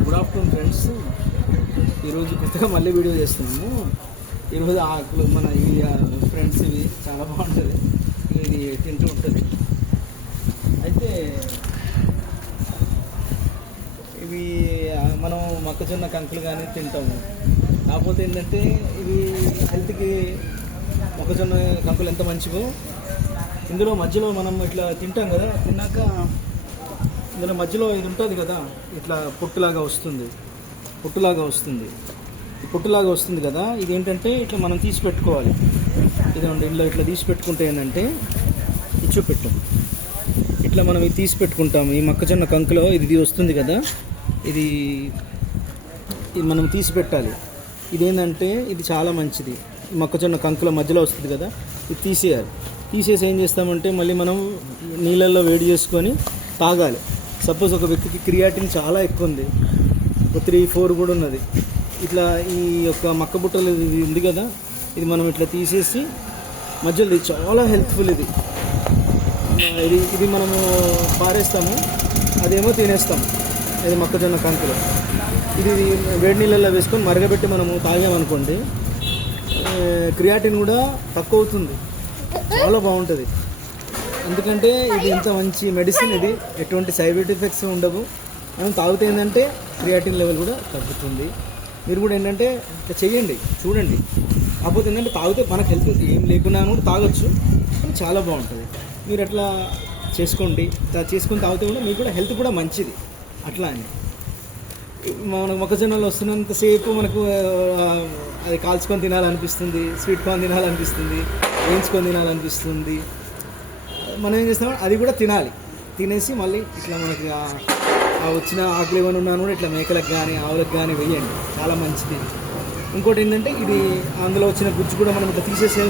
Good afternoon friends. ఈరోజు కొత్తగా మళ్ళీ వీడియో చేస్తున్నాము. ఈరోజు ఆకులు మన ఈ ఫ్రెండ్స్ ఇవి చాలా బాగుంటుంది, ఇది తింటూ ఉంటుంది. అయితే ఇవి మనం మొక్కజొన్న కంకులు కానీ తింటాము. కాకపోతే ఏంటంటే ఇవి హెల్త్కి మొక్కజొన్న కంకులు ఎంత మంచివో, ఇందులో మధ్యలో మనం ఇట్లా తింటాం కదా, తిన్నాక ఇందులో మధ్యలో ఇది ఉంటుంది కదా, ఇట్లా పొట్టులాగా వస్తుంది కదా. ఇది ఏంటంటే ఇట్లా మనం తీసి పెట్టుకోవాలి. ఇదండి, ఇందులో ఇట్లా తీసి పెట్టుకుంటే ఏంటంటే చూపెట్టు, ఇట్లా మనం ఇది తీసి పెట్టుకుంటాము. ఈ మొక్కజొన్న కంకులో ఇది వస్తుంది కదా, ఇది మనం తీసి పెట్టాలి. ఇదేంటంటే ఇది చాలా మంచిది. ఈ మొక్కజొన్న కంకుల మధ్యలో వస్తుంది కదా, ఇది తీసేసి ఏం చేస్తామంటే మళ్ళీ మనం నీళ్ళల్లో వేడి చేసుకొని తాగాలి. సపోజ్ ఒక వ్యక్తికి క్రియాటిన్ చాలా ఎక్కువ ఉంది, ఒక 3-4 కూడా ఉన్నది. ఇట్లా ఈ యొక్క మక్క బుట్టలు ఇది ఉంది కదా, ఇది మనం ఇట్లా తీసేసి మధ్యలో, ఇది చాలా హెల్త్ఫుల్. ఇది మనము పారేస్తాము, అదేమో తినేస్తాము. ఇది మొక్కజొన్న కంకులు. ఇది వేడి నీళ్ళల్లో వేసుకొని మరగబెట్టి మనము తాగామనుకోండి, క్రియాటిన్ కూడా తక్కువ అవుతుంది, చాలా బాగుంటుంది. ఎందుకంటే ఇది ఎంత మంచి మెడిసిన్, ఇది ఎటువంటి సైడ్ ఎఫెక్ట్స్ ఉండవు. మనం తాగితే ఏంటంటే క్రియాటిన్ లెవెల్ కూడా తగ్గుతుంది. మీరు కూడా ఏంటంటే ఇట్లా చేయండి, చూడండి. కాకపోతే ఏంటంటే తాగితే మనకు హెల్త్ ఏం లేకున్నా కూడా తాగొచ్చు, కానీ చాలా బాగుంటుంది. మీరు అట్లా చేసుకొని తాగితే కూడా మీకు కూడా హెల్త్ కూడా మంచిది. అట్లా అని మనకు మొక్కజొన్నలు వస్తున్నంతసేపు మనకు అది కాల్చుకొని తినాలనిపిస్తుంది, స్వీట్ కార్న్ తినాలనిపిస్తుంది, వేయించుకొని తినాలనిపిస్తుంది. మనం ఏం చేస్తాం, అది కూడా తినేసి మళ్ళీ ఇట్లా మనకి వచ్చిన ఆకులు ఏమైనా ఉన్నా కూడా ఇట్లా మేకలకు కానీ ఆవులకు కానీ వేయండి, చాలా మంచిది. ఇంకోటి ఏంటంటే ఇది అందులో వచ్చిన గుజ్జు కూడా మనం ఇట్లా తీసేసే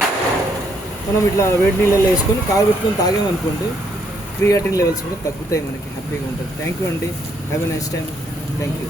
మనం ఇట్లా వేడి నీళ్ళల్లో వేసుకొని కాగబెట్టుకొని తాగామనుకోండి, క్రియాటిన్ లెవెల్స్ కూడా తగ్గుతాయి, మనకి హ్యాపీగా ఉంటుంది. థ్యాంక్ యూ అండి, have a nice time. Thank you.